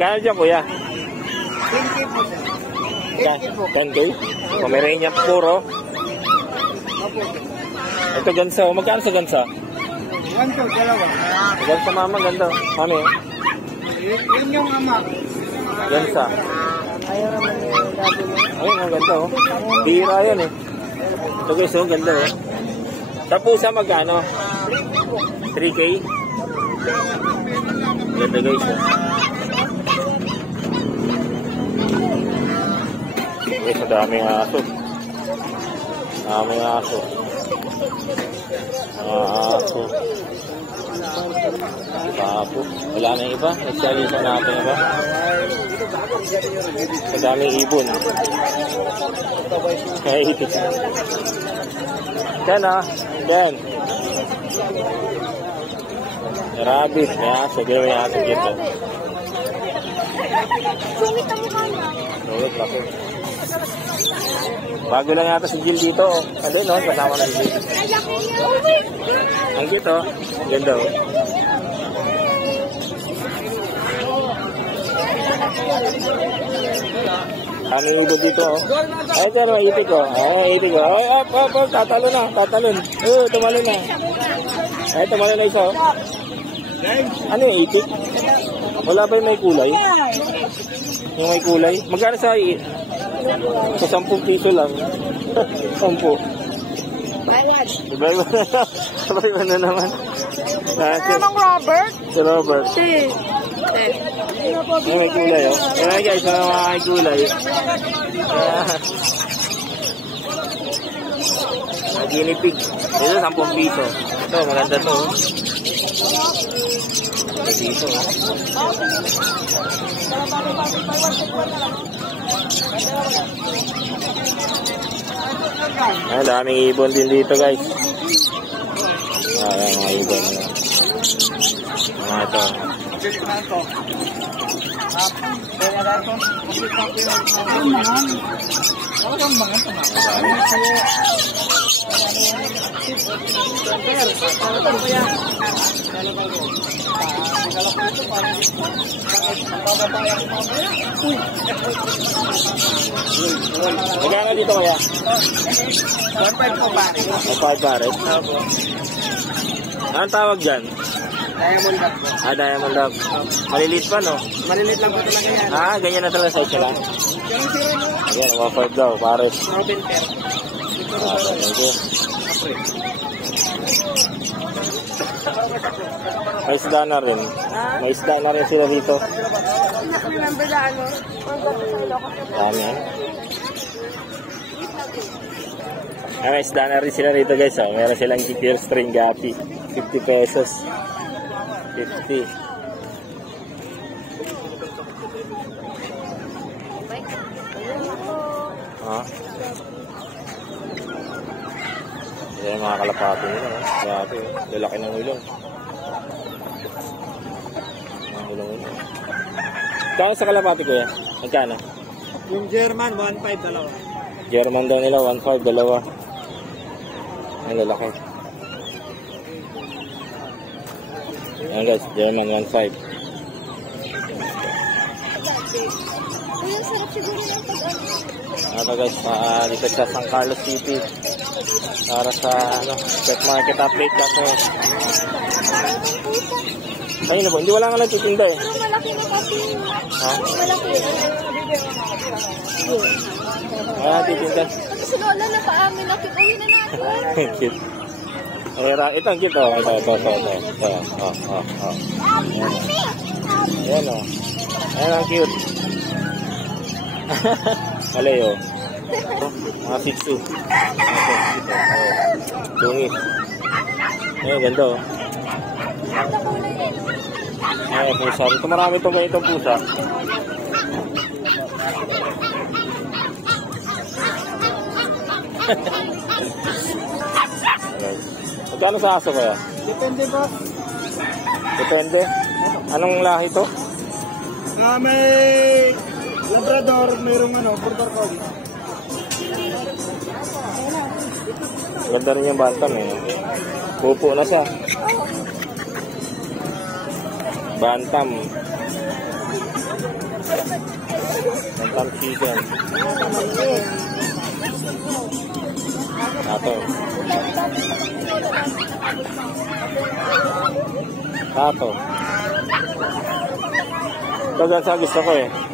Magkano dyan, kuya? 10K po, sir. 10K? Pomeranian puro. Ito gansa. Magkano sa gansa? 1 po, dalawa. Gansa mama, ganda. Mami? Yun yung ama. Gansa. Ayaw naman yung gabi mo. Ayun, ang ganda oh. Hira yan eh. Ito guys, oh, ganda oh. Sa pusa magkano? 3K? Ganda guys oh. Guys, madaming aso. Madaming aso. Aso. Papo. Wala na iba. Nagsalisa natin iba. Madaming ibon. Ay, ito. Yan ah. Yan. Rabbit. May aso. Gawin may aso dito. Sungit ang mukha niya. Sungit ako. Bago lang yata si Jill dito. Ano no? Kasama na si Jill. Ang dito. Ganda oh. Ano yung ibo dito oh? Ay, pero itik oh. Ay, itik oh. Ay, up. Tatalon na. Tatalon. Tumalon na. Ay, tumalon na isa oh. Ano yung itik? Wala ba yung may kulay? Yung may kulay? Magkano sa 10 piso lang. 10. Iba na naman. Namang Robert? Si Robert. Yung may kulay oh. Ayan guys, mga may kulay. Guinea pig. Ito 10 piso. Ito, maganda to oh. 10 piso oh. Ay, daming ibon din dito guys. Ayan mga ibon. Mga ito. Magkano dito kaya? 1.5 po pare. 5 pare. Anong tawag dyan? Diamond Dog po. Diamond Dog. Maliliit pa no? Malilit lang po talaga yan. Ganyan na talaga sa isa lang. Ayan, 1.5 daw, pares. Robin Pair. Thank you. May isda na rin. May isda na rin sila dito. Number na ano? Dami yan. May isda na rin sila dito guys. Oh. Meron silang gear string gapi. 50 pesos. 50. Yan yung mga kalapati nila. Grabe. Lalaki ng ulong. Ulong. Kano sa kalapati ko yan? Magkano? Yung German, 1.5 dalawa. German daw nila, 1.5 dalawa. Ang lalaki. Ayan guys, German 1.5. Ito guys, dito sa San Carlos City. Para sa pet market update ako. Ayun na po, hindi wala nga lang titinda eh. Malaki na kasi. Ha? Malaki. Titinda. Si Lola na pa amin nakikawin na natin. Cute. Ito ang cute oh. Ito. Ayan oh. Ayan ang cute. Mali oh. Mga fixu. Dungis. Ayan, ganda oh. Ayan, pusa. Ito marami itong ganitong pusa. Magkano sa aso kaya? Depende po. Depende. Anong lahi to? May Labrador, mayroong Border Collie. Ganda rin yung bantam eh. Pupo na siya. Bantam. Ang tarsigan. Tato. Tato. Ito sa gusto ko eh.